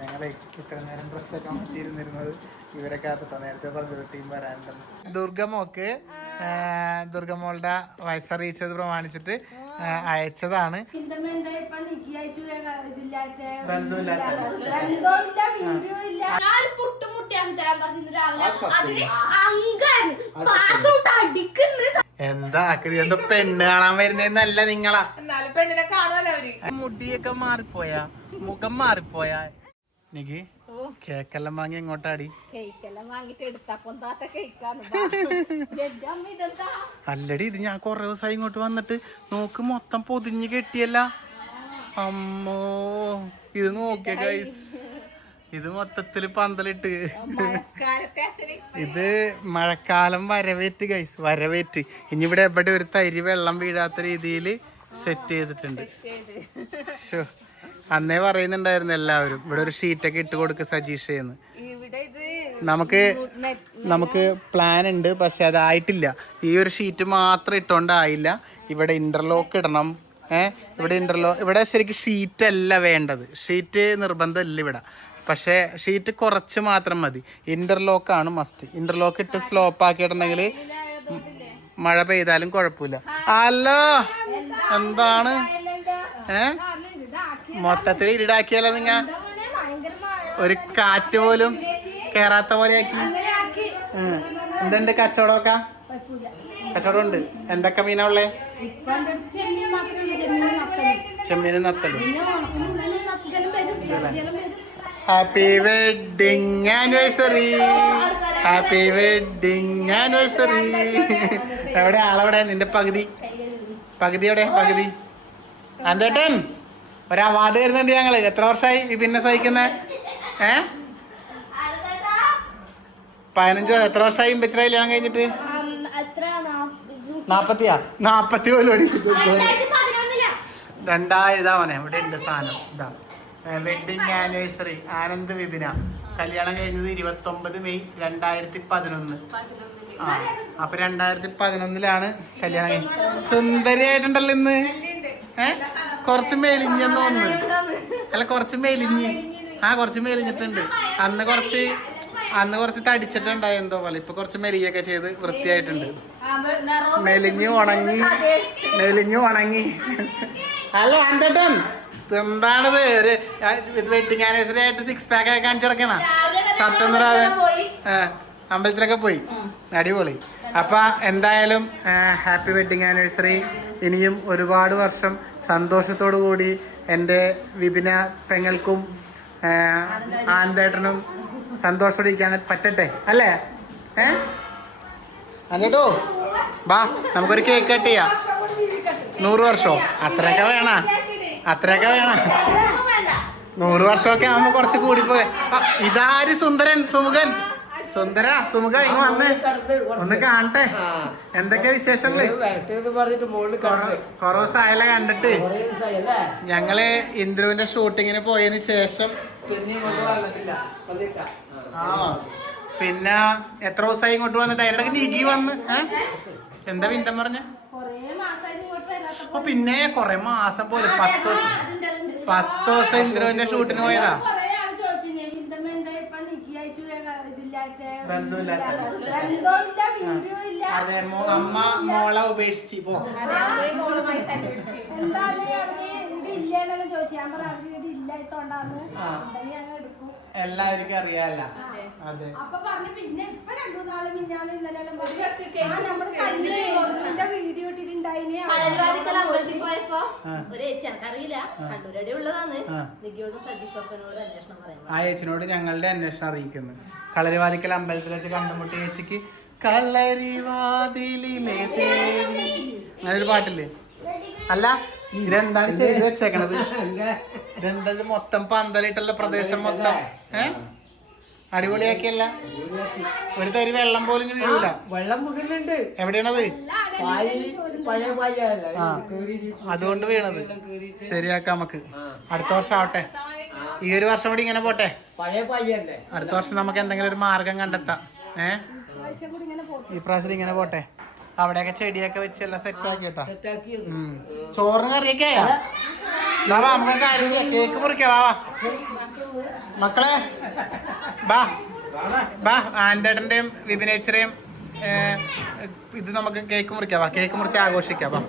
ഞങ്ങളെ ഇത്ര നേരം ഡ്രസ്സൊക്കെ മാറ്റിയിരുന്നിരുന്നത് ഇവരൊക്കെ ആത്തിട്ടോ നേരത്തെ പറഞ്ഞത് ടീം വരാനുണ്ടെന്ന്. ദുർഗമോളുടെ വയസ്സറിയിച്ചത് പ്രമാണിച്ചിട്ട് അയച്ചതാണ്. എന്താ എന്താ പെണ്ണ് കാണാൻ വരുന്നല്ല നിങ്ങളാ. പെണ്ണിനെ കാണുമല്ലോ അവര്. മുടിയൊക്കെ മാറിപ്പോയാ, മുഖം മാറിപ്പോയാ. നിക്ക് കേക്കെല്ലാം വാങ്ങി എങ്ങോട്ടാടി? അല്ലടി ഇത് ഞാൻ കൊറേ ദിവസമായി ഇങ്ങോട്ട് വന്നിട്ട് നോക്ക് മൊത്തം പൊതിഞ്ഞ് കെട്ടിയല്ല. അമ്മോ ഇത് നോക്കിയ ഗൈസ്, ഇത് മൊത്തത്തില് പന്തലിട്ട്. ഇത് മഴക്കാലം വരവേറ്റ് ഗൈസ്, വരവേറ്റ്. ഇനി ഇവിടെ എവിടെ ഒരു തരി വെള്ളം വീഴാത്ത രീതിയിൽ സെറ്റ് ചെയ്തിട്ടുണ്ട്. അന്നേ പറയുന്നുണ്ടായിരുന്നു എല്ലാവരും ഇവിടെ ഒരു ഷീറ്റൊക്കെ ഇട്ട് കൊടുക്കുക സജീഷയെന്ന്. നമുക്ക് പ്ലാൻ ഉണ്ട്, പക്ഷെ അതായിട്ടില്ല. ഈ ഒരു ഷീറ്റ് മാത്രം ഇട്ടോണ്ടായില്ല. ഇവിടെ ഇന്റർലോക്ക് ഇടണം. ഇവിടെ ശരിക്കും ഷീറ്റ് അല്ല വേണ്ടത്, ഷീറ്റ് നിർബന്ധമില്ല ഇവിടെ. പക്ഷേ ഷീറ്റ് കുറച്ച് മാത്രം മതി. ഇന്റർലോക്കാണ് മസ്റ്റ്. ഇന്റർലോക്ക് ഇട്ട് സ്ലോപ്പ് ആക്കിയിട്ടുണ്ടെങ്കിൽ മഴ പെയ്താലും കുഴപ്പമില്ല. അല്ലോ എന്താണ് മൊത്തത്തിൽ ഇരുടാക്കിയാലോ നിങ്ങ? ഒരു കാറ്റ് പോലും കേറാത്ത പോലെ ആക്കി. എന്തുണ്ട് കച്ചവടമൊക്കെ? കച്ചവടം ഉണ്ട്. എന്തൊക്കെ മീനാ ഉള്ളേ? ചെമ്മീനും നത്തലും. Happy wedding anniversary, happy wedding anniversary. എവിടെ ആളെവിടെ? നിന്റെ പകുതി എവിടെ? പകുതി അന്തേട്ടൻ ഒരു അവാർഡ് തരുന്നുണ്ട് ഞങ്ങള്. എത്ര വർഷമായി ഈ പിന്നെ സഹിക്കുന്നേ? 15. എത്ര വർഷമായി ഇമ്പച്ചിയുടെ കല്യാണം കഴിഞ്ഞിട്ട്? 40 പോലും. 2000 മോനെ. ഇവിടെ ഉണ്ട് സാധനം. ഇതാ വെഡിങ് ആനിവേഴ്സറി ആനന്ദ് വിപിന. കല്യാണം കഴിഞ്ഞത് 29 മെയ് 2011. അപ്പൊ 2011 കല്യാണം കഴിഞ്ഞത്. സുന്ദരിയായിട്ടുണ്ടല്ലോ ഇന്ന്. കുറച്ച് മേലിഞ്ഞെന്ന് തോന്നുന്നു. അല്ല കുറച്ച് മേലിഞ്ഞ്. കുറച്ച് മേലിഞ്ഞിട്ടുണ്ട്. അന്ന് കുറച്ച് തടിച്ചിട്ടുണ്ടായി എന്തോ പോലെ. ഇപ്പൊ കുറച്ച് മെലിയൊക്കെ ചെയ്ത് വൃത്തിയായിട്ടുണ്ട്. മെലിഞ്ഞു ഉണങ്ങി. ഹലോ അന്തേട്ടൻ, എന്താണിത്? ഒരു വെഡിങ് ആനിവേഴ്സറി ആയിട്ട് 6 പാക്ക് ഒക്കെ കാണിച്ചു കിടക്കണ. ഷർട്ടൊന്നിടാതെ അമ്പലത്തിലൊക്കെ പോയി. അടിപൊളി. അപ്പൊ എന്തായാലും ഹാപ്പി വെഡിങ് ആനിവേഴ്സറി. ഇനിയും ഒരുപാട് വർഷം സന്തോഷത്തോടു കൂടി എൻ്റെ വിപിന പെങ്ങൾക്കും ആനന്ദേട്ടനും സന്തോഷത്തോടെ ഇരിക്കാൻ പറ്റട്ടെ, അല്ലേ? അല്ലേട്ടോ ബാ നമുക്കൊരു കേക്ക് കട്ട് ചെയ്യാം. 100 വർഷമോ? അത്രയൊക്കെ വേണ? 100 വർഷമൊക്കെ ആവുമ്പോ കുറച്ച് കൂടിപ്പോയി. ഇതാര്? സുമുഖ ഇങ്ങ് വന്നേ, ഒന്ന് കാണട്ടെ. എന്തൊക്കെയാ വിശേഷങ്ങള്? കൊറേ ദിവസമായല്ലേ കണ്ടിട്ട്. ഞങ്ങള് ഇന്ദ്രുവിന്റെ ഷൂട്ടിങ്ങിന് പോയതിന് ശേഷം പിന്നെ ഇങ്ങോട്ട് വന്നിട്ടില്ല. പിന്നെ എത്ര ദിവസമായി ഇങ്ങോട്ട് വന്നിട്ട്? അതിനിടയ്ക്ക് നീക്കി വന്ന് എന്താ വിന്തം പറഞ്ഞ? പിന്നെ കൊറേ മാസം പോലെ 10 ദിവസം ഇന്ദ്രുവിന്റെ ഷൂട്ടിന് പോയതാ. അതെ, അമ്മ മോളെ ഉപേക്ഷിച്ച് പോ. എല്ലാവർക്കും അറിയാല്ല. അതെ, വീഡിയോ ഇട്ടിട്ടുണ്ടായിന്. ആ ചേച്ചിനോട് ഞങ്ങളുടെ അന്വേഷണം അറിയിക്കുന്നു. കളരിവാതിക്കൽ അമ്പലത്തിൽ വെച്ച് കണ്ടുമുട്ടി ചേച്ചിക്ക് കളരിവാതിലിലെ ദേവി അങ്ങനൊരു പാട്ടില്ലേ? അല്ല ഇതെന്താണ് ചെയ്ത് വെച്ചേക്കണത്? ഇതെന്തത്? മൊത്തം പന്തലിട്ടുള്ള പ്രദേശം മൊത്തം അടിപൊളിയാക്കിയല്ല. ഒരു തരി വെള്ളം പോലും വീഴൂല. എവിടെയാണത്? അതുകൊണ്ട് വീണത്. ശരിയാക്കാം നമുക്ക്. അടുത്ത വർഷം ആവട്ടെ. ഈ ഒരു വർഷം കൂടി ഇങ്ങനെ പോട്ടെ. അടുത്ത വർഷം നമുക്ക് എന്തെങ്കിലും ഒരു മാർഗം കണ്ടെത്താം. ഈ പ്രാവശ്യം ഇങ്ങനെ പോട്ടെ. അവിടെയൊക്കെ ചെടിയൊക്കെ വെച്ച് എല്ലാം സെറ്റ് ആക്കി കേട്ടോ. ചോറിന് കറിയൊക്കെ വാ നമുക്ക് കാര്യം ചെയ്യാം. കേക്ക് മുറിക്കാം. വാ മക്കളെ ബാ ബാ. ആൻറ്റേട്ടൻ്റെയും വിപിനേച്ചറേയും ഇത് നമുക്ക് കേക്ക് മുറിക്കാം. വാ കേക്ക് മുറിച്ച് ആഘോഷിക്കാം. വാ.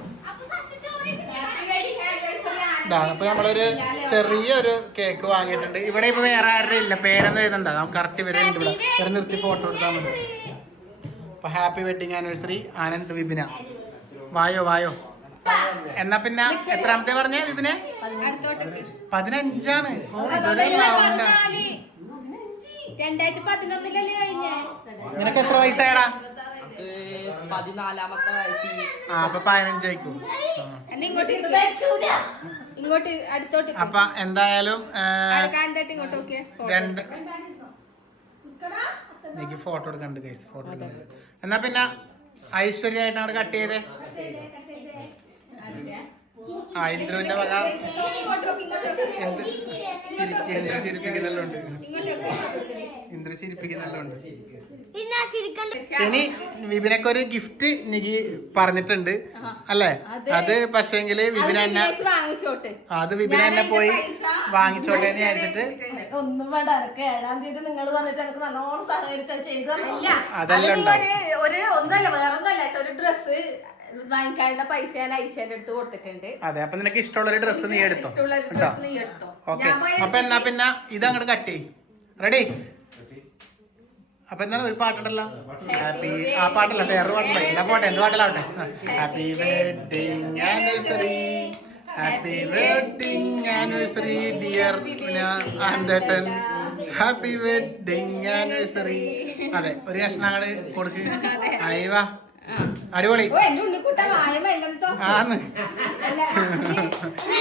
അപ്പൊ നമ്മളൊരു ചെറിയൊരു കേക്ക് വാങ്ങിയിട്ടുണ്ട്. ഇവിടെ ഇപ്പൊ വേറെ ആരുടെ ഇല്ല, പേരൊന്നും എഴുതണ്ട. നമുക്ക് കറക്റ്റ് വരുന്നുണ്ട്. ഇവിടെ വരെ നിർത്തി ഫോട്ടോ എടുത്താൽ മതി. അപ്പൊ happy wedding anniversary Anand Vipina. വായോ വായോ. എന്നാ പിന്നെ എത്രാമത്തെ പറഞ്ഞേ വിപിനെ? 15ആണ്. നിനക്ക് എത്ര വയസ്സായടാ? 14-ാമത്തെ വയസ്സിൽ. അപ്പൊ 15 ആയിക്കും. ഇങ്ങോട്ട് അടുത്തോട്ട്. അപ്പൊ എന്തായാലും രണ്ട് എനിക്ക് ഫോട്ടോ എടുക്കണ്ട് ഗൈസ്. ഫോട്ടോ എടുക്കണ്ട്. എന്നാ പിന്നെ ഐശ്വര്യായിട്ടാണ് കട്ട് ചെയ്തേ. ഇന്ദ്രുവിന്റെ വക എന്ത് ചിരിപ്പിക്കുന്നല്ലോ ഉണ്ട്. ഇന്ദ്രു ചിരിപ്പിക്കുന്നല്ലോ ഉണ്ട്. ഇനി വിപിനൊക്കെ ഒരു ഗിഫ്റ്റ് നികി പറഞ്ഞിട്ടുണ്ട് അല്ലേ? അത് പക്ഷേങ്കില് വിപിന തന്നെ അത് വിപിന തന്നെ പോയി വാങ്ങിച്ചോട്ടെ എന്ന് വിചാരിച്ചിട്ട്. ഒന്നും വേണ്ട, എനിക്ക് 7-ാം തീയതി നിങ്ങൾ വന്നിട്ട് എനിക്ക് നല്ലോണം സഹകരിച്ചാൽ ചെയ്തു. അതെല്ലാം ഒന്നല്ല വേറൊന്നല്ല കേട്ടോ, ഒരു ഡ്രസ്സ് വാങ്ങിക്കാനുള്ള പൈസ ഞാൻ ഐശ്വര്യ എടുത്ത് കൊടുത്തിട്ടുണ്ട്. അതെ, അപ്പൊ നിനക്ക് ഇഷ്ടമുള്ളൊരു ഡ്രസ്സ് നീ എടുത്തോ. ഓക്കെ, അപ്പൊ എന്നാ പിന്നെ ഇത് അങ്ങോട്ട് കട്ട് ചെയ്. റെഡി? അപ്പൊ എന്താണ് ഒരു പാട്ടുണ്ടല്ലോ, ഹാപ്പി ആ പാട്ടല്ല വേറെ പാട്ടല്ല. എന്നാ പോട്ടെ, എന്ത് പാട്ടിലാവട്ടെ. Happy wedding anniversary, happy wedding anniversary dear ആൻഡേട്ടൻ, ഹാപ്പി വെഡിങ് ആനിവേഴ്സറി. അതെ, ഒരു കഷ്ണം അങ്ങോട്ട് കൊടുക്ക്. അയവാ, അടിപൊളി. ആന്ന്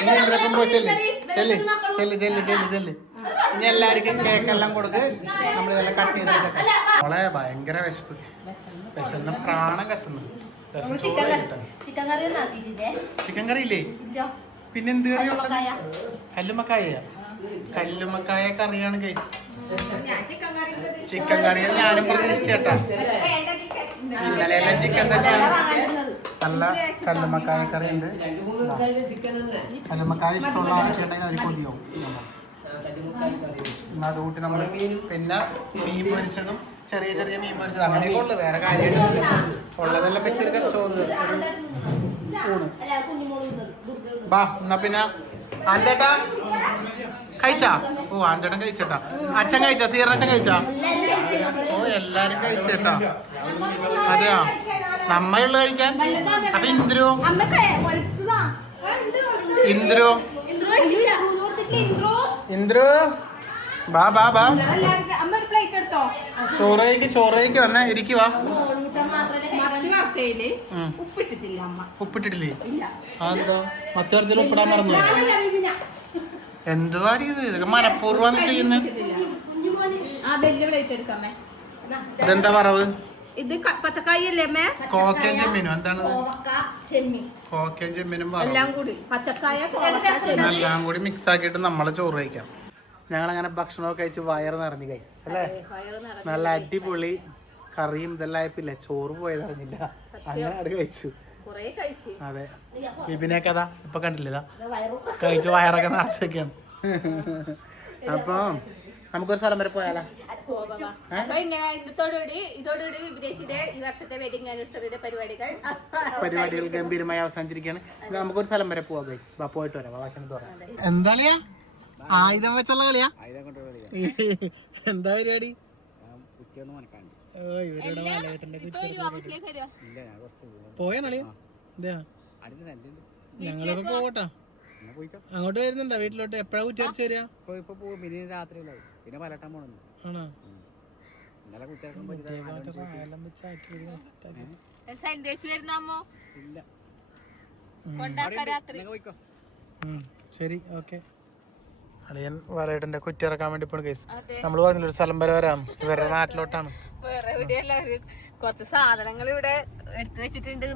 ഇനി ഇന്ദ്രപ്പം പോ. ചെല്ല് ചെല്ല് ചെല്ല് ചെല്ല് ചെല്ല് ചെല്ല്. ഇനി എല്ലാവർക്കും കേക്കെല്ലാം കൊടുക്ക്. നമ്മളിതെല്ലാം കട്ട് ചെയ്തിട്ട് മോളെ ഭയങ്കര വിശപ്പ്, വിശന്ന് പ്രാണം കത്തുന്നു. ചിക്കൻ കറി ഇല്ലേ? പിന്നെന്ത് കറിയുള്ളത്? കല്ലുമ്മക്കായ. കല്ലുമ്മക്കായ കറിയാണ് ഗൈസ്. ചിക്കൻ കറി ഞാനും പ്രതീക്ഷിച്ചേട്ടാ. ഇന്നലെ എല്ലാം ചിക്കൻ തന്നെയാണ്. നല്ല കല്ലുമ്മക്കായ കറി ഉണ്ട്. കല്ലുമ്മക്കായ ഇഷ്ടമുള്ള ആരൊക്കെ ഉണ്ടെങ്കിൽ അവർ കൊതിയാവും. അത് കൂട്ടി നമ്മൾ പിന്നെ മീൻ പൊരിച്ചതും ചെറിയ ചെറിയ മീൻ പൊരിച്ചത് അങ്ങനെയൊക്കെ ഉള്ളു. വേറെ കാര്യമായിട്ട് ഉള്ളതെല്ലാം വെച്ചെടുക്കാൻ ചോറ് ഊണ്. ബാ എന്നാ പിന്നെ ആൻറ്റേട്ടാ കഴിച്ചാ? ഓ ആൻറ്റേട്ടൻ കഴിച്ചേട്ടാ. അച്ഛൻ കഴിച്ചാ? സീറച്ചൻ കഴിച്ചാ? ഓ എല്ലാരും കഴിച്ചേട്ടാ. അതെയാ, നമ്മയുള്ള കഴിക്കാൻ. അപ്പൊ ഇന്ദ്രു ഇന്ദ്രു ഇന്ദ്രു ബാ ബാ ബാ. ചോറയ്ക്ക് ചോറയ്ക്ക് വന്നേ, ഇരിക്കുവാ. ഉപ്പിട്ടിട്ടില്ലേ? അതെന്താ മത്തി വറുത്തിൽ ഉപ്പിടാൻ മറന്നു? എന്തുവാടി ഇത്? ഇതൊക്കെ മനഃപൂർവ്വം ചെയ്യുന്നത്. ഇതെന്താ വറവ്? ഇത് പച്ചക്കായല്ലേ അമ്മേ? കോക്കയും ചെമ്മീനും. എന്താണ്? കോക്കയും ചെമ്മീനും എല്ലാം കൂടി പച്ചക്കായ എല്ലാം കൂടി മിക്സ് ആക്കിയിട്ട് നമ്മളെ ചോറ് കഴിക്കാം. ഞങ്ങളങ്ങനെ ഭക്ഷണമൊക്കെ കഴിച്ച് വയറ് നിറഞ്ഞു കഴിച്ചു അല്ലേ? നല്ല അടിപൊളി കറിയും ഇതെല്ലാം ആയപ്പില്ലേ, ചോറ് പോയതറിഞ്ഞില്ല. അങ്ങനെ അത് കഴിച്ചു. അതെ, വിപിനെ കഥ ഇപ്പൊ കണ്ടില്ലതാ കഴിച്ചു വയറൊക്കെ നിറച്ചൊക്കെയാണ്. അപ്പൊ നമുക്കൊരു സ്ഥലം വരെ പോയാലോ? പരിപാടികൾ ഗംഭീരമായി അവസാനിച്ചിരിക്കുകയാണ്. നമുക്കൊരു സ്ഥലം വരെ പോവാം ഗൈസ്. പോയിട്ട് വരാം. എന്താ കളിയാ? ആയുധം വെച്ചുള്ള കളിയാ? എന്താ പരിപാടി? പോയാ കളിയാ? ഞങ്ങളിപ്പോ പോകട്ടാ. അങ്ങോട്ട് വരുന്നുണ്ടോ വീട്ടിലോട്ട്? എപ്പോഴാ കുറ്റിയരച്ച് വരിക? പിന്നെ പലട്ടാൻ പോണു. ആണോ? ശരി, ഓക്കെ. അളിയൻ വരേട്ടന്റെ കുറ്റി ഇറക്കാൻ വേണ്ടി പോണ കേസ്. നമ്മള് പറഞ്ഞില്ല ഒരു സ്ഥലം വരെ വരാം, ഇവരുടെ നാട്ടിലോട്ടാണ്. കുറച്ച് സാധനങ്ങൾ ഇവിടെ എടുത്തു വെച്ചിട്ടുണ്ട്,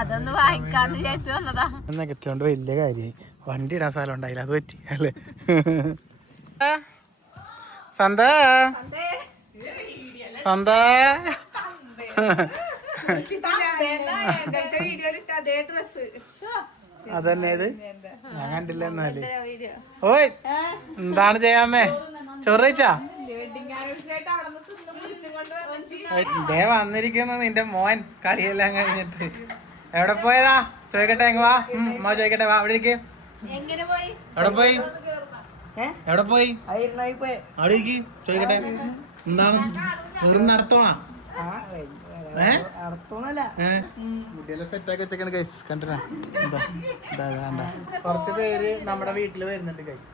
അതൊന്ന് വാങ്ങിക്കാന്ന് വിചാരിച്ചു വന്നതാ. എത്തിയോണ്ട് വലിയ കാര്യമായി. വണ്ടി ഇടാൻ സ്ഥലം ഉണ്ടായില്ല, അത് പറ്റി അല്ലേ? സന്ത സന്ത അതന്നെ ഇത് ഞാൻ കണ്ടില്ല എന്നാല്. ഓയ് എന്താണ് ചെയ്യാമേ ചോറ് കഴിച്ചാ? ദേ വന്നിരിക്കുന്നു നിന്റെ മോൻ കളിയെല്ലാം കഴിഞ്ഞിട്ട്. എവിടെ പോയതാ ചോദിക്കട്ടെ? എങ്ങ വാ അമ്മ ചോദിക്കട്ടെ, വാ അവിടെ ഇരിക്ക്. എങ്ങനെ പോയി? എവിടെ പോയി? എവിടെ പോയി? അവിടെ ഇരിക്ക് ചോദിക്കട്ടെ. എന്താണ് വെറും നടത്തോണാ? മുടിയെല്ലാം സെറ്റാക്കി വെച്ചേക്കാണ് ഗൈസ്. കണ്ടിട്ടാ കണ്ട കുറച്ച് പേര് നമ്മുടെ വീട്ടില് വരുന്നുണ്ട് ഗൈസ്.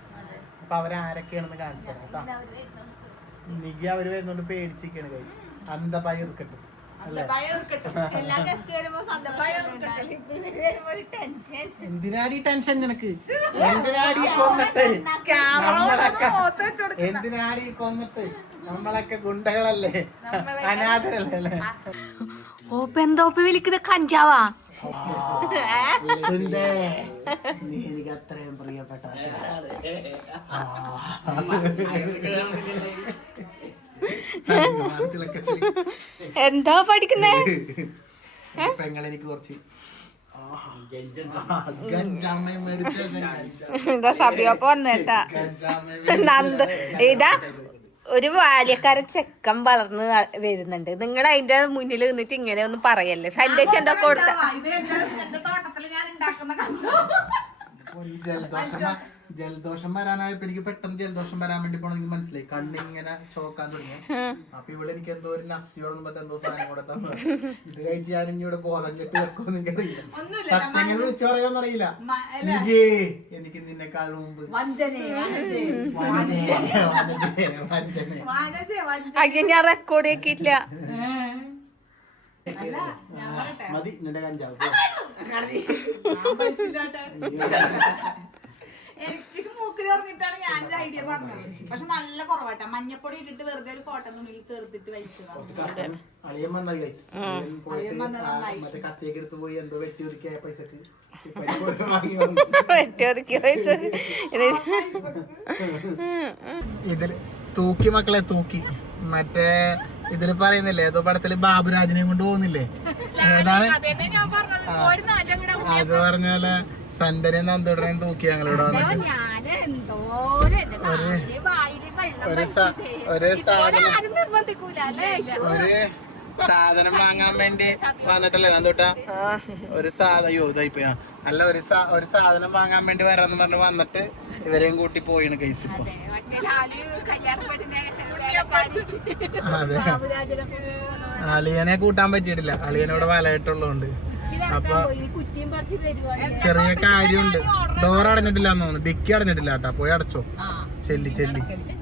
അപ്പൊ അവരാരൊക്കെയാണെന്ന് കാണിച്ചു തരാം കേട്ടോ. നിഗി അവര് വരുന്നോണ്ട് പേടിച്ചിരിക്കാണ് ഗൈസ്. അന്ത പയർ കിട്ടും അല്ലേ? എല്ലാ ഗസ്റ്റ് വരുമ്പോ എന്തിനാടി ടെൻഷൻ നിനക്ക്? എന്തിനാടി കൊന്നിട്ട് എന്തിനാടി കൊന്നിട്ട്? നമ്മളൊക്കെ ഗുണ്ടകളല്ലേ, അനാഥരല്ലേ? ഓപ്പ് എന്താ ഓപ്പ് വിളിക്കുന്നത്? കഞ്ചാവാ? നീ എനിക്ക് അത്രയും പ്രിയപ്പെട്ട എന്താ പഠിക്കുന്നേ? പെങ്ങളെനിക്ക് കുറച്ച് എന്താ സഭയൊക്കെ വന്നേട്ടാ. ഇതാ ഒരു ബാല്യക്കാരൻ ചെക്കൻ വളർന്ന് വരുന്നുണ്ട്. നിങ്ങൾ അതിന്റെ മുന്നിൽ നിന്നിട്ട് ഇങ്ങനെ ഒന്നും പറയല്ലേ. സന്ദേശം എന്താ കൊടുത്ത? ജലദോഷം വരാനായപ്പോ എനിക്ക് പെട്ടെന്ന് ജലദോഷം വരാൻ വേണ്ടി പോണ എനിക്ക് മനസ്സിലായി. കണ്ണിങ്ങനെ ചോക്കാൻ തുടങ്ങി. അപ്പൊ ഇവിടെ എനിക്ക് എന്തോ ഒരു നസ്സിയോടൊന്നും പറ്റ എന്തോ സാധനം കൂടെ തന്നു. ഇത് കഴിച്ച് ഞാൻ ഇനി ഇവിടെ ബോധം കെട്ടി വെക്കുമെന്ന് എനിക്കറിയില്ല. സത്യങ്ങൾ വിളിച്ചു പറയാന്ന് അറിയില്ല. എനിക്ക് നിന്നെക്കാൾ മുമ്പ് അയ്യോ ഞാൻ റെക്കോർഡ് ആക്കിയില്ല. മതി നിന്റെ കഞ്ചാവ്. എനിക്ക് മൂക്കിൽ പറഞ്ഞിട്ടാണ് ഞാൻ ഐഡിയ പറഞ്ഞത്. പക്ഷെ നല്ല കുറവാട്ടാ. മഞ്ഞപ്പൊടി ഇട്ടിട്ട് വെറുതെ ഒരു കോട്ടൺ തുണിയിൽ തീർത്തിട്ട് വലിച്ചതാണ്. അളിയൻ വന്നായി മറ്റേ കത്തിയൊക്കെ എടുത്ത് പോയി എന്തോ വെട്ടി ഒതുക്കിയ പൈസക്ക് ഇതില് തൂക്കി മക്കളെ തൂക്കി. മറ്റേ ഇതില് പറയുന്നില്ലേ ഏതോ പടത്തില് ബാബുരാജിനെയും കൊണ്ട് പോകുന്നില്ലേ? ഏതാണ് അത് പറഞ്ഞ പോലെ സന്ദനെയും നന്ദുടനെയും തൂക്കി ഞങ്ങളിവിടെ വന്നിട്ട് ഒരു സാധനം വാങ്ങാൻ വേണ്ടി വന്നിട്ടല്ലേ നന്ദൂട്ടാ? ഒരു അയ്യോ ഇതായിപ്പോയാ അല്ല ഒരു സാധനം വാങ്ങാൻ വേണ്ടി വരാന്ന് പറഞ്ഞ് വന്നിട്ട് ഇവരെയും കൂട്ടി പോയിണ് കേസ്. ഇപ്പൊ അതെ അളിയനെ കൂട്ടാൻ പറ്റിയിട്ടില്ല. അളിയനോട് വലയിട്ടുള്ളതുകൊണ്ട്. അപ്പൊ ചെറിയ കാര്യമുണ്ട്. ഡോർ അടഞ്ഞിട്ടില്ല എന്ന് തോന്നുന്നു. ഡിക്കി അടഞ്ഞിട്ടില്ല കേട്ടാ. പോയി അടച്ചോ. ചെല്ലി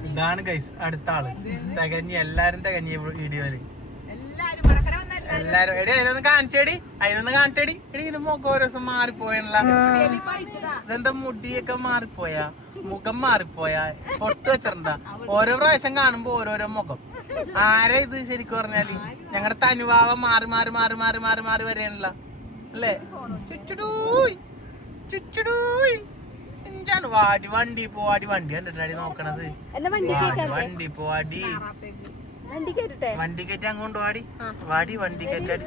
ഇതാണ് ഗൈസ് അടുത്ത ആള്. തികഞ്ഞി എല്ലാരും തികഞ്ഞി വീഡിയോയില് എല്ലാരും. എടി അതിനൊന്ന് കാണിച്ചേടി എടി ഇതിന് മുഖം ഓരോ ദിവസം മാറിപ്പോയല്ല. ഇതെന്താ മുടിയൊക്കെ മാറിപ്പോയാ? മുഖം മാറിപ്പോയാ? പൊട്ട് വെച്ചിട്ടുണ്ടാ? ഓരോ പ്രാവശ്യം കാണുമ്പോ ഓരോരോ മുഖം. ആരാ ഇത് ശരിക്കും പറഞ്ഞാല്? ഞങ്ങളുടെ തനുവാവ മാറി മാറി മാറി മാറി മാറി മാറി വരെയാണല്ല അല്ലേ? ചുച്ചുടൂയ് എന്താണ് വാടി വണ്ടി പോവാടി. വണ്ടി കണ്ടിട്ടാടി നോക്കണത്. വണ്ടി പോവാടി. വണ്ടി കയറ്റി അങ്ങോട്ട് വാടി വണ്ടി കയറ്റാടി.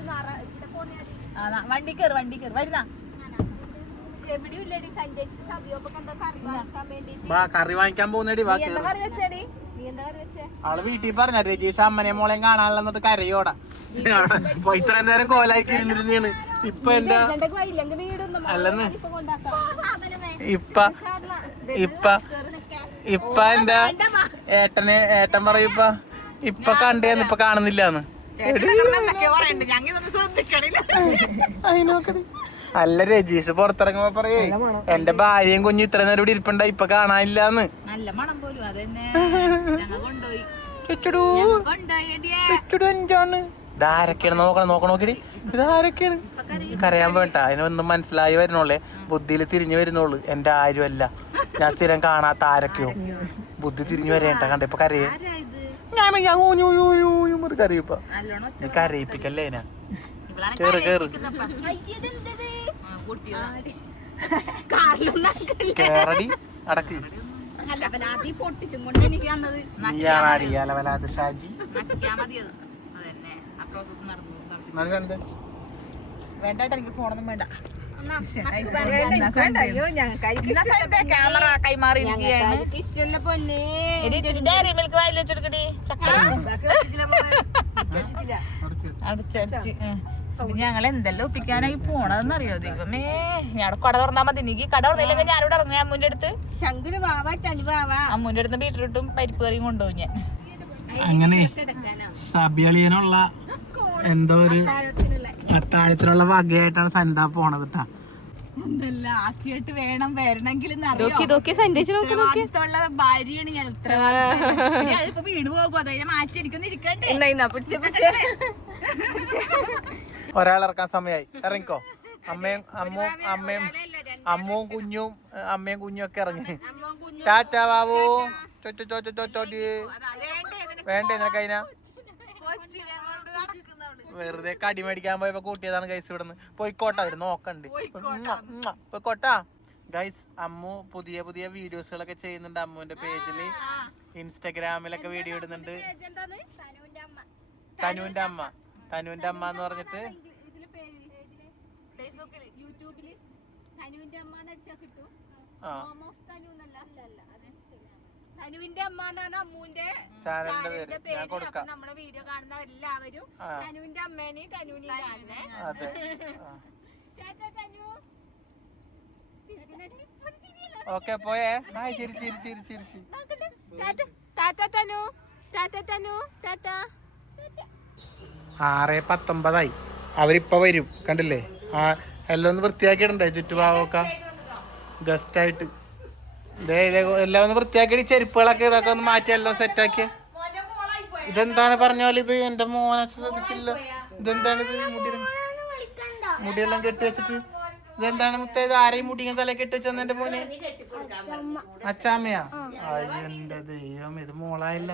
വണ്ടി കയറി വരുന്ന കറി വാങ്ങിക്കാൻ പോകുന്നടി. അവള് വീട്ടിൽ പറഞ്ഞ രജീഷ് അമ്മനെ മോളെയും കാണാനില്ലെന്നിട്ട് കരയോടാ. ഇത്രയും നേരം കോലാക്കി ഇരുന്നിരുന്നാണ്. ഇപ്പൊ എന്റെ അല്ലെന്ന് ഇപ്പൊ എന്റെ ഏട്ടൻ പറയും ഇപ്പൊ കണ്ടേന്ന് ഇപ്പൊ കാണുന്നില്ലാന്ന്. അല്ല രജീഷ് പുറത്തിറങ്ങുമ്പോ പറയേ എന്റെ ഭാര്യയും കുഞ്ഞു ഇത്ര നേരം ഇവിടെ ഇരിപ്പുണ്ട ഇപ്പൊ കാണാനില്ലാന്ന്. നല്ല മണം പോലും അതന്നെ. എന്താണ് ഇതാരൊക്കെയാണ് നോക്കണോക്കിടി. ഇതാരൊക്കെയാണ് കരയാൻ വേണ്ട. അതിനൊന്നും മനസ്സിലായി വരുന്നുള്ളേ. ബുദ്ധിയിൽ തിരിഞ്ഞു വരുന്നുള്ളു. എന്റെ ആരുമല്ല. ഞാൻ സ്ഥിരം കാണാത്ത ആരൊക്കെയോ ബുദ്ധി തിരിഞ്ഞു വരേണ്ട. കണ്ട ഇപ്പൊ കരയേ കരയിപ്പ. നീ കരയിപ്പിക്കല്ലേ ഞാൻ. കേറ് കേറടി അടക്ക്. നീയാണാടി അലവലാത് ഷാജി. വേണ്ട എനിക്ക് ഫോണൊന്നും വേണ്ട. ക്യാമറ കൈമാറിയിരിക്കുകയാണ്. ഡയറി മിൽക്ക് വായിൽ വെച്ചെടുക്കടി അടച്ചടിച്ച് ഞങ്ങൾ എന്തെല്ലാം ഒപ്പിക്കാനായി പോണതെന്നറിയോ ദൈവമേ. ഞാൻ കട തുറന്നാ മതി. എനിക്ക് കട തുറന്നില്ലെങ്കിൽ ഞാനിവിടെ ഇറങ്ങി അമ്മൂന്റെ അടുത്ത് അമ്മൂന്റെ അടുത്ത് ബീട്രൂട്ടും പരിപ്പ് കറിയും കൊണ്ടുപോകും ഞാൻ. അങ്ങനെ സബിയളിയനുള്ള എന്തോ ഒരു അത്താഴത്തിനുള്ള വകയായിട്ടാണ് സന്ത പോണത് കേട്ടാ. എന്തെല്ലാം ആക്കിയിട്ട് വേണം വരണമെങ്കിൽ ഭാര്യയാണ് ഞാൻ. അതിപ്പോ വീണ് പോകുമ്പോ അതിനെ മാറ്റി എനിക്കൊന്ന് ഇരിക്കട്ടെ. ഒരാളിറക്കാൻ സമയമായി, ഇറങ്ങിക്കോ. അമ്മയും കുഞ്ഞും ഒക്കെ ഇറങ്ങി. ടാറ്റാ ബാബു. വേണ്ടേ നിനക്ക് അതിനാ? വെറുതെ കടി മേടിക്കാൻ പോയപ്പോ കൂട്ടിയതാണ് ഗൈസ്. ഇവിടുന്ന് പോയിക്കോട്ടെ, അവര് നോക്കണ്ട്. പോയിക്കോട്ടാ ഗൈസ്. അമ്മു പുതിയ പുതിയ വീഡിയോസുകളൊക്കെ ചെയ്യുന്നുണ്ട്. അമ്മുവിന്റെ പേജില് ഇൻസ്റ്റഗ്രാമിലൊക്കെ വീഡിയോ ഇടുന്നുണ്ട്. തനുവിന്റെ അമ്മ എന്ന് പറഞ്ഞിട്ട് തനുവിന്റെ അമ്മ എന്നാണ് അമ്മൂന്റെ ചാനലിന്റെ പേര് ഞാൻ കൊടുക്കാം. നമ്മളെ വീഡിയോ കാണുന്ന എല്ലാവരും തനുവിന്റെ അമ്മേനെയും തനുവിനെയും കാണുന്നേ. ഓക്കെ പോയേ. ചിരിച്ച് 6:19 അവരിപ്പോ വരും. കണ്ടില്ലേ? എല്ലാം ഒന്ന് വൃത്തിയാക്കിയിടണ്ടേ ചുറ്റുഭാഗമൊക്കെ ഗസ്റ്റ് ആയിട്ട്. എല്ലാം ഒന്ന് വൃത്തിയാക്കി ചെരുപ്പുകളൊക്കെ ഇതൊക്കെ ഒന്ന് മാറ്റി എല്ലാം സെറ്റാക്കിയ. ഇതെന്താണ് പറഞ്ഞ പോലെ? ഇത് എന്റെ മോനെ ശ്രദ്ധിച്ചില്ല. ഇതെന്താണ് ഇത്? മുടിയെല്ലാം കെട്ടി വെച്ചിട്ട് ഇതെന്താണ് മുത്ത? ഇത് ആരെയും മുടി തല കെട്ടി വെച്ചെന്ന് എന്റെ മോനെ? അച്ചാമ്മയാ? എന്റെ ദൈവം, ഇത് മോളായില്ല.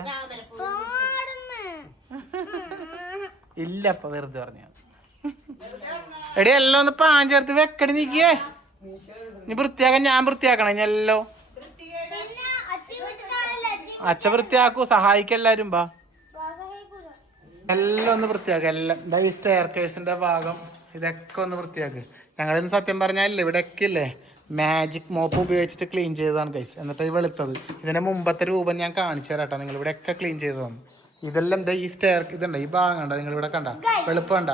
ഇല്ല അപ്പൊ വെറുതെ പറഞ്ഞ. എടി എല്ലാം ഒന്ന് പാൻ ചേർത്ത് വെക്കടി. നീക്കിയേ നീ വൃത്തിയാക്കാൻ. ഞാൻ വൃത്തിയാക്കണം ഇനി എല്ലോ. അച്ഛ വൃത്തിയാക്കൂ, സഹായിക്കെല്ലാരും. ബാ എല്ലാം ഒന്ന് വൃത്തിയാക്കുക. എല്ലാം ഈ സ്റ്റെയർ കേഴ്സിന്റെ ഭാഗം ഇതൊക്കെ ഒന്ന് വൃത്തിയാക്ക്. ഞങ്ങളിന്ന് സത്യം പറഞ്ഞാൽ ഇവിടെയൊക്കെ ഇല്ലേ മാജിക് മോപ്പ് ഉപയോഗിച്ചിട്ട് ക്ലീൻ ചെയ്തതാണ് ഗൈസ്. എന്നിട്ട് ഈ വെളുത്തത് ഇതിന്റെ മുമ്പത്തെ രൂപം ഞാൻ കാണിച്ചു തരാട്ടോ. നിങ്ങൾ ഇവിടെയൊക്കെ ക്ലീൻ ചെയ്തതാണ്. ഇതെല്ലാം എന്താ ഈ സ്റ്റെയർ ഇതുണ്ട ഈ ഭാഗം കണ്ട നിങ്ങൾ ഇവിടെ കണ്ട വെളുപ്പം കണ്ട?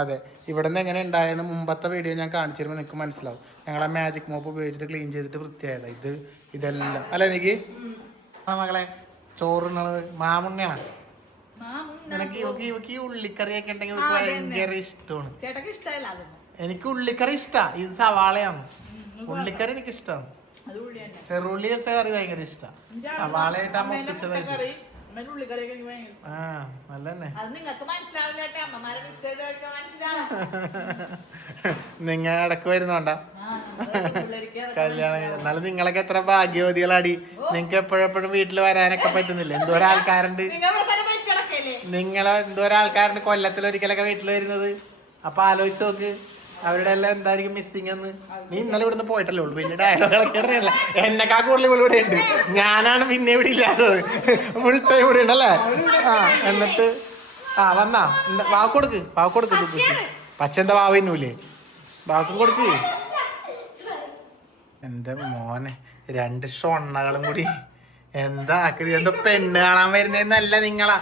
അതെ, ഇവിടെ നിന്ന് എങ്ങനെ ഉണ്ടായെന്ന് മുമ്പത്തെ വീഡിയോ ഞാൻ കാണിച്ചു തരുമ്പോൾ നിങ്ങൾക്ക് മനസ്സിലാവും. ഞങ്ങൾ ആ മാജിക് മോപ്പ് ഉപയോഗിച്ചിട്ട് ക്ലീൻ ചെയ്തിട്ട് വൃത്തിയായതാ. ഇതെല്ലാം അല്ല എനിക്ക് മകളെ ചോറുള്ളത് മാമുണ്ണയാണ്. നിനക്ക് ഈ ഉള്ളിക്കറിയൊക്കെ ഉണ്ടെങ്കിൽ ഭയങ്കര ഇഷ്ടമാണ്. എനിക്ക് ഉള്ളിക്കറി ഇഷ്ടാ. ഇത് സവാളയാണ്. ഉള്ളിക്കറി എനിക്ക് ഇഷ്ടമാണ്. ചെറുള്ളി വെച്ച കറി ഭയങ്കര ഇഷ്ടം. സവാളയായിട്ട് അമ്മ ഒപ്പിച്ചതായിട്ട്. നല്ലതന്നെ. നിങ്ങ ഇടക്ക് വരുന്നോണ്ടാ കല്യാണം. എന്നാലും നിങ്ങളൊക്കെ എത്ര ഭാഗ്യവതികളാടി. നിങ്ങക്ക് എപ്പോഴെപ്പോഴും വീട്ടിൽ വരാനൊക്കെ പറ്റുന്നില്ല. എന്തോരം ആൾക്കാരുണ്ട്. എന്തോരം ആൾക്കാരുണ്ട് കൊല്ലത്തിലൊരിക്കലൊക്കെ വീട്ടിൽ വരുന്നത്. അപ്പൊ ആലോചിച്ച് നോക്ക് അവരുടെ എല്ലാം എന്തായിരിക്കും മിസ്സിങ് എന്ന്. നീ ഇന്നലെ ഇവിടുന്ന് പോയിട്ടല്ലേ ഉള്ളു. പിന്നെ ഡയലോഗൊക്കെ അറിയില്ല. എന്നെക്കാ കൂടുതൽ ഇവിടെ ഉണ്ട്. ഞാനാണ് പിന്നെ ഇവിടെ ഇല്ലാത്തത്. ഫുൾ ടൈം ഇവിടെ ഉണ്ടല്ലേ? എന്നിട്ട് വന്നാ വാവ് കൊടുക്ക് പച്ചെന്താ വാവ് തിന്നൂലേ? വാക്കും കൊടുക്ക്. എന്റെ മോനെ 2 ഷൊണ്ണകളും കൂടി എന്താ പെണ്ണ് കാണാൻ വരുന്നല്ല നിങ്ങളാ.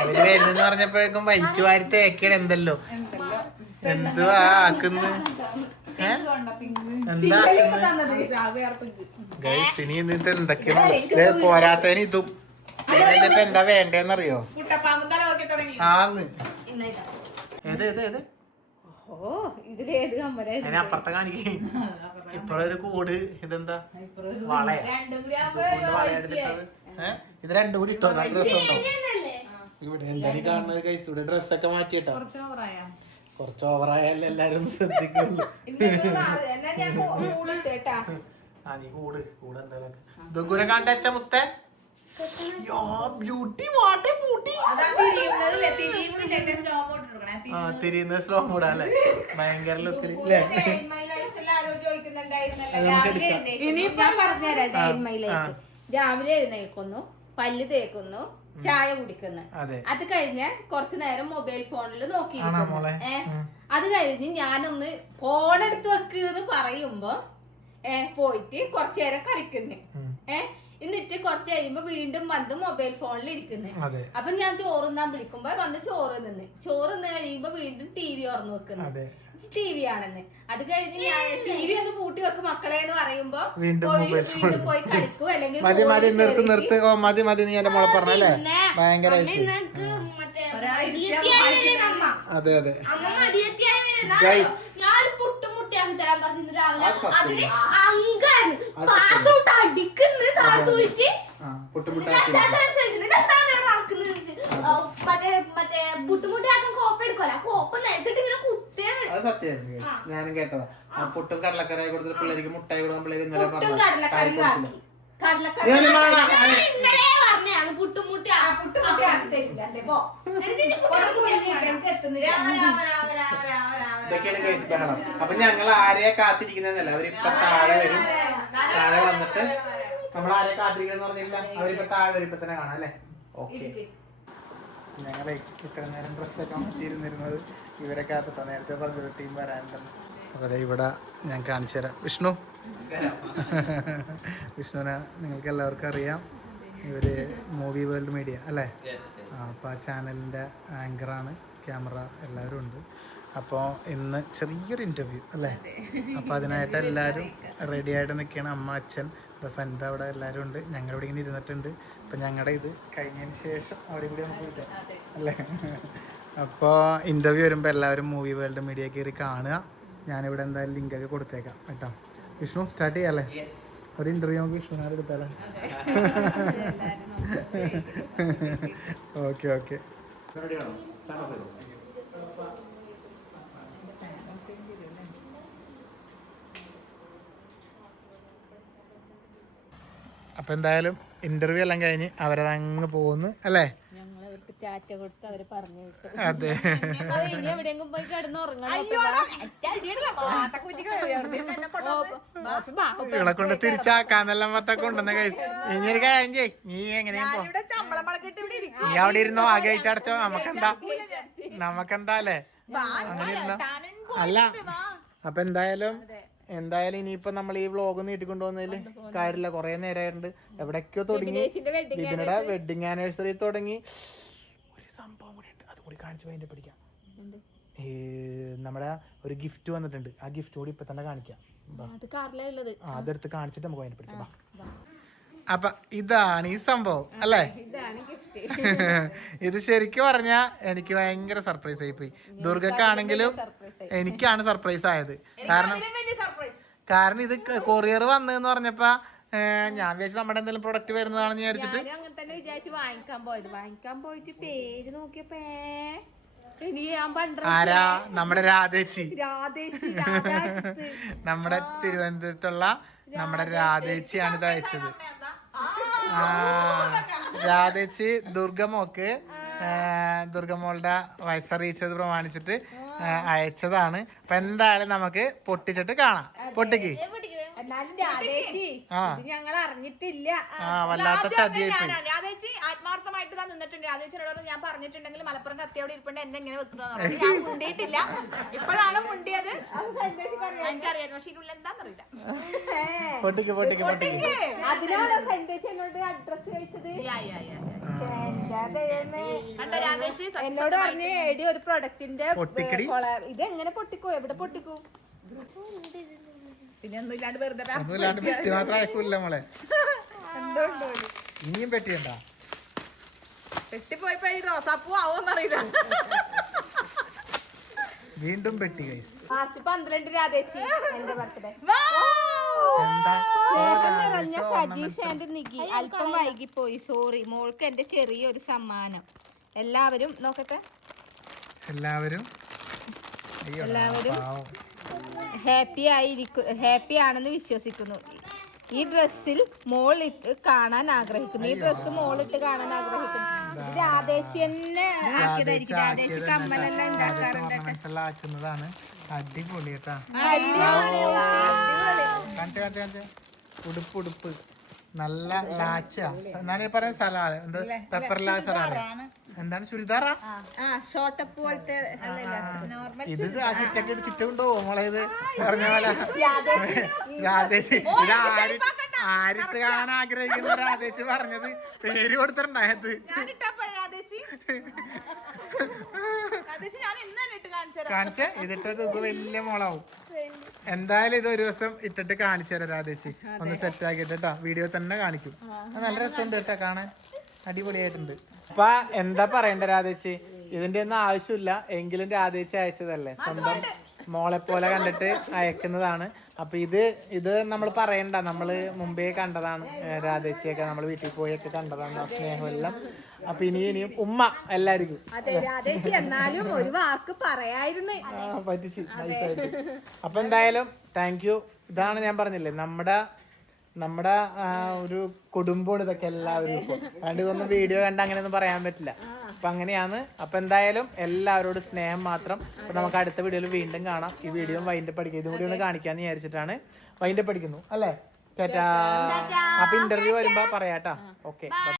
അവര് വരുന്നെന്ന് പറഞ്ഞപ്പോഴേക്കും വലിച്ചു വാരി തേക്കാണ്. എന്തല്ലോ എന്തുവാ ആക്കുന്നു? ഗൈസ് ഇനി ഇത് എന്തൊക്കെയാണ് പോരാത്തതിന് ഇതും. ഇപ്പൊ എന്താ വേണ്ടേന്നറിയോ? ആന്ന് അപ്പുറത്തെ കാണിക്കേ. ഇപ്പഴൊരു കൂട്. ഇതെന്താ വളയെടുത്തിട്ടത്? ഇത് രണ്ടും കൂടി ഇട്ടോ ഡ്രസ് ഉണ്ടോ? ഇവിടെ എന്താണ് കാണുന്നത് ഗൈസ്? ഇവിടെ ഡ്രസ്സൊക്കെ മാറ്റിയിട്ടോ. കുറച്ച് ഓവറായാലും എല്ലാരും ശ്രദ്ധിക്കുള്ളൂ. നീ കൂട് എന്തായാലും ദുഗുനെ കണ്ടച്ച മുത്തേ. ബ്യൂട്ടി വാട്ടേ പൂട്ടി. തിരിയുന്ന സ്ലോ മൂടാ അല്ലേ? ഭയങ്കര ലുക്കിൽ രാവിലെ എഴുന്നേൽക്കുന്നു, പല്ല് തേക്കുന്നു, ചായ കുടിക്കുന്നത്. അതെ. അത് കഴിഞ്ഞ് കുറച്ചു നേരം മൊബൈൽ ഫോണിൽ ആണോ നോക്കിയിരിക്കുന്നു. മോളെ? അത് കഴിഞ്ഞ് ഞാനൊന്ന് ഫോണെടുത്ത് വെക്കുന്നു പറയുമ്പോ പോയിട്ട് കുറച്ചു നേരം കളിക്കുന്നു. എന്നിട്ട് കുറച്ച് കഴിയുമ്പോ വീണ്ടും വന്ന് മൊബൈൽ ഫോണിൽ ഇരിക്കുന്നത്. അപ്പൊ ഞാൻ ചോറുന്നാൻ വിളിക്കുമ്പോ വന്ന് ചോറ് കഴിയുമ്പോ വീണ്ടും TV തുറന്നു വെക്കുന്നത്. TV ആണെന്ന്. അത് കഴിഞ്ഞ് ഞാൻ TV ഒന്ന് പൂട്ടി വെക്കും മക്കളെ എന്ന് പറയുമ്പോ വീണ്ടും പോയി കളിക്കും. അല്ലെങ്കിൽ മതി നീ എന്റെ മോളെ പറഞ്ഞല്ലേ ഭയങ്കര. അതെ അതെ ഞാൻ പുട്ടുമുട്ടിയാക്കി തരാൻ പറഞ്ഞു രാവിലെ. അതിന് അങ്കാണ് പാത്തോട്ട് അടിക്കുന്നു താഴ്ത്തുവെച്ച് മറ്റേ പുട്ടുമുട്ടിയാക്കാൻ കോപ്പ എടുക്കല. കോപ്പ നേരത്തിട്ട് ഇങ്ങനെ കുത്തേണ്. അത് സത്യമായിരുന്നു. ഞാനും കേട്ടതാ. പുട്ടും കടലക്കറി കൊടുത്തിട്ട് പിള്ളേർക്ക് മുട്ടായി കൊടുക്കാൻ പിള്ളേർ ഇന്നലെ പുട്ടും കടലക്കറി ഇന്നലെ പറഞ്ഞാണ് പുട്ടുമുട്ടി ഇതൊക്കെയാണ് കേസ് ബഹളം. അപ്പൊ ഞങ്ങൾ ആരെയെ കാത്തിരിക്കുന്നല്ല, അവരിപ്പൊ താഴെ വരും. താഴെ വന്നിട്ട് നമ്മൾ ആരെയെ കാത്തിരിക്കണെന്ന് പറഞ്ഞില്ല, അവരിപ്പൊ താഴെ വരും. ഇപ്പൊ തന്നെ കാണാം അല്ലേ? ഓക്കെ. ഞങ്ങളെ ഇത്ര നേരം ഡ്രസ്സൊക്കെ മാറ്റിയിരുന്നിരുന്നത് ഇവരെ കാത്തിട്ടാ. നേരത്തെ പറഞ്ഞത് ടീം വരാനുണ്ടെന്ന്. അതെ, ഇവിടെ ഞാൻ കാണിച്ചു തരാം. വിഷ്ണുവിനെ നിങ്ങൾക്ക് എല്ലാവർക്കും അറിയാം. ഇവര് മൂവി വേൾഡ് മീഡിയ അല്ലേ? അപ്പോൾ ആ ചാനലിൻ്റെ ആങ്കറാണ്. ക്യാമറ എല്ലാവരും ഉണ്ട്. അപ്പോൾ ഇന്ന് ചെറിയൊരു ഇൻ്റർവ്യൂ അല്ലേ? അപ്പോൾ അതിനായിട്ട് എല്ലാവരും റെഡി ആയിട്ട് നിൽക്കുകയാണ്. അമ്മ, അച്ഛൻ, സനിത അവിടെ എല്ലാവരും ഉണ്ട്. ഞങ്ങളിവിടെ ഇങ്ങനെ ഇരുന്നിട്ടുണ്ട്. അപ്പം ഞങ്ങളുടെ ഇത് കഴിഞ്ഞതിന് ശേഷം അവരെ കൂടി നമുക്ക് വിളിക്കാം അല്ലേ? അപ്പോൾ ഇൻ്റർവ്യൂ വരുമ്പോൾ എല്ലാവരും മൂവി വേൾഡ് മീഡിയ കയറി കാണുക. ഞാനിവിടെ എന്തായാലും ലിങ്കൊക്കെ കൊടുത്തേക്കാം കേട്ടോ. വിഷ്ണു സ്റ്റാർട്ട് ചെയ്യാല്ലേ? ഒരു ഇൻ്റർവ്യൂ നമുക്ക് വിഷ്ണുവിനാട് എടുത്താലേ? Okay okay. അപ്പം എന്തായാലും ഇൻ്റർവ്യൂ എല്ലാം കഴിഞ്ഞ് അവരതങ്ങ് പോകുന്നു അല്ലേ? ടാറ്റ കൊടുത്ത് അവര് പറഞ്ഞു വിട്ടു. അതെ. ഇനി എവിടെയെങ്കിലും പോയി കിടന്നുറങ്ങണം. ഇവളെ കൊണ്ട് തിരിച്ചാക്കാന്നെല്ലാം പറഞ്ഞ കൊണ്ടുവന്ന കൈ. ഇനി ഒരു കാര്യം ചെയ്യ്, നീ എങ്ങനെയാ നീ അവിടെ ഇരുന്നോ, ആ ഗേറ്റ് അടച്ചോ. നമുക്കെന്താ അല്ലേ? അങ്ങനെ ഇരുന്നോ? അല്ല അപ്പൊ എന്തായാലും ഇനിയിപ്പോ നമ്മൾ ഈ വ്ളോഗ് നീട്ടിക്കൊണ്ടുപോകുന്നതിൽ കാര്യമില്ല. കുറെ നേരമായിട്ടുണ്ട്. എവിടേക്കോ തുടങ്ങി. ലിബിനയുടെ വെഡിങ് ആനിവേഴ്സറി തുടങ്ങി. ഒരു സംഭവം കൂടി ഉണ്ട്, അതുകൂടി കാണിച്ചു അതിന്റെ പിടിക്കാം. നമ്മുടെ ഒരു ഗിഫ്റ്റ് വന്നിട്ടുണ്ട്. ആ ഗിഫ്റ്റ് കൂടി ഇപ്പൊ തന്നെ കാണിക്കാം. അതെടുത്ത് കാണിച്ചിട്ട് നമുക്ക് അതിനെ പിടിക്കാം. അപ്പൊ ഇതാണ് ഈ സംഭവം അല്ലേ? ഇത് ശരിക്കും പറഞ്ഞാ എനിക്ക് ഭയങ്കര സർപ്രൈസ് ആയി പോയി. ദുർഗക്കാണെങ്കിലും എനിക്കാണ് സർപ്രൈസ് ആയത്. കാരണം ഇത് കൊറിയർ വന്നെന്ന് പറഞ്ഞപ്പോ ഞാൻ വിചാരിച്ചു നമ്മുടെ എന്തെങ്കിലും പ്രൊഡക്റ്റ് വരുന്നതാണെന്ന് വിചാരിച്ചിട്ട് വാങ്ങിക്കാൻ പോയിട്ട് പേര് നോക്കിയപ്പോ ആരാ? നമ്മുടെ രാധേച്ചി. നമ്മുടെ തിരുവനന്തപുരത്തുള്ള നമ്മുടെ രാധേച്ചിയാണ് ഇത് അയച്ചത്. രാധേച്ചി ദുർഗമോളുടെ വയസ്സറിയിച്ചത് പ്രമാണിച്ചിട്ട് അയച്ചതാണ്. അപ്പൊ എന്തായാലും നമുക്ക് പൊട്ടിച്ചിട്ട് കാണാം. പൊട്ടിക്ക്. ഞങ്ങൾ അറിഞ്ഞിട്ടില്ല. വല്ലാത്ത ചതിയായി. ആത്മാർത്ഥമായിട്ട് നിന്നിട്ടുണ്ട്. രാധേച്ചിനോട് ഞാൻ പറഞ്ഞിട്ടുണ്ടെങ്കിൽ മലപ്പുറം കത്തിയോടെ ഇരിപ്പണ്ട് എന്നെ എങ്ങനെ വെക്കുന്നത് ഞാൻ മുണ്ടിയിട്ടില്ല. ഇപ്പോഴാണ് മുണ്ടിയത്. എനിക്കറിയാം, പക്ഷെ ഇതിനുള്ള എന്താന്നറിയില്ല. അതിനാണോ സന്ദേശം എന്നോട് അഡ്രസ് ചോദിച്ചത്? എന്നോട് പറഞ്ഞ് എടി ഒരു പ്രൊഡക്റ്റിന്റെ ഇത് എങ്ങനെ പൊട്ടിക്കോ, എവിടെ പൊട്ടിക്കൂ? പിന്നെ ഒന്നും ഇല്ലാണ്ട് വെറുതെ മാത്രം അയക്കൂല്ല മോളെ. ഇനിയും പെട്ടിയണ്ട. പെട്ടിപ്പോയപ്പോ ഈ റോസാപ്പൂ ആവോന്നറിയില്ല. വീണ്ടും പെട്ടി ഗൈസ്. മാർച്ച് 12 രാധേച്ചി എന്റെ ബർത്ത്ഡേ. നിറഞ്ഞ സജീഷ് ആൻഡ് നികി അല്പം വൈകിപ്പോയി, സോറി. മോൾക്ക് എന്റെ ചെറിയൊരു സമ്മാനം. എല്ലാവരും നോക്കട്ടെ. എല്ലാവരും ഹാപ്പി ആണെന്ന് വിശ്വസിക്കുന്നു. ഈ ഡ്രസ്സിൽ മോളിട്ട് കാണാൻ ആഗ്രഹിക്കുന്നു. ഈ ഡ്രസ്സ് മോളിട്ട് കാണാൻ ആഗ്രഹിക്കുന്നു. ഇത് രാധേച്ചി തന്നെ ആക്കിയതായിരിക്കും. രാധേച്ചി കമ്മലെല്ലാം ഉണ്ടാക്കാറുണ്ട്. അടിപൊളി കേട്ടാ. ഉടുപ്പ് നല്ല ലാച്ച എന്താണ് ഈ പറയുന്നത് സലാഡ് എന്ത് പെപ്പറിലാ സലാഡ് എന്താണ് ചുരിദാറാ ഷോർട്ടപ്പ് പോലത്തെ നോർമൽ ഇത് ആ ചിറ്റൊക്കെ ചിറ്റുണ്ടോ മോളെ ഇത് പറഞ്ഞ പോലെ രാധേച്ചി ഇത് ആരിട്ട് കാണാൻ ആഗ്രഹിക്കുന്ന രാധേച്ചി പറഞ്ഞത് പേര് കൊടുത്തിട്ടുണ്ടായത് ഞാനിട്ടാ പോരെ രാധേച്ചി രാധേച്ചി ഞാൻ ഇന്ന് തന്നെ ഇട്ട് കാണിച്ചു തരാം. കാണിച്ചേ ഇതിട്ടത് വലിയ മോളാവും എന്തായാലും ഇത് ഒരു ദിവസം ഇട്ടിട്ട് കാണിച്ചു തരാം രാധേച്ചി ഒന്ന് സെറ്റ് ആക്കിയിട്ട് കേട്ടോ വീഡിയോ തന്നെ കാണിക്കും അത് നല്ല രസമുണ്ട് കേട്ടോ കാണാൻ അടിപൊളിയായിട്ടുണ്ട് അപ്പൊ എന്താ പറയണ്ട രാധേച്ചി ഇതിന്റെ ഒന്നും ആവശ്യമില്ല എങ്കിലും രാധേച്ചി അയച്ചതല്ലേ സ്വന്തം മോളെ പോലെ കണ്ടിട്ട് അയക്കുന്നതാണ് അപ്പൊ ഇത് നമ്മൾ പറയണ്ട നമ്മള് മുമ്പേ കണ്ടതാണ് രാധേച്ചിയൊക്കെ നമ്മൾ വീട്ടിൽ പോയൊക്കെ കണ്ടതാണ് ആ സ്നേഹമെല്ലാം അപ്പൊ ഇനിയും ഉമ്മ എല്ലാവർക്കും അതെ രാധേച്ചി എന്നാലും ഒരു വാക്ക് പറയായിരുന്നു പറ്റിച്ച് നൈസായിട്ട് അപ്പൊ എന്തായാലും താങ്ക് യു ഇതാണ് ഞാൻ പറഞ്ഞില്ലേ നമ്മുടെ ഒരു കുടുംബമാണ് ഇതൊക്കെ എല്ലാവരും ഇപ്പൊ അതുകൊണ്ട് ഇതൊന്നും വീഡിയോ കണ്ട് അങ്ങനെയൊന്നും പറയാൻ പറ്റില്ല അപ്പൊ അങ്ങനെയാണ് അപ്പൊ എന്തായാലും എല്ലാവരോടും സ്നേഹം മാത്രം അപ്പൊ നമുക്ക് അടുത്ത വീഡിയോയിൽ വീണ്ടും കാണാം ഈ വീഡിയോ വൈൻഡപ്പ് പഠിക്കുക ഇതും കൂടി ഒന്ന് കാണിക്കാന്ന് വിചാരിച്ചിട്ടാണ് വൈൻഡപ്പ് പഠിക്കുന്നു അല്ലേ ചേട്ടാ അപ്പൊ ഇന്റർവ്യൂ വരുമ്പോ പറയാട്ടാ ഓക്കെ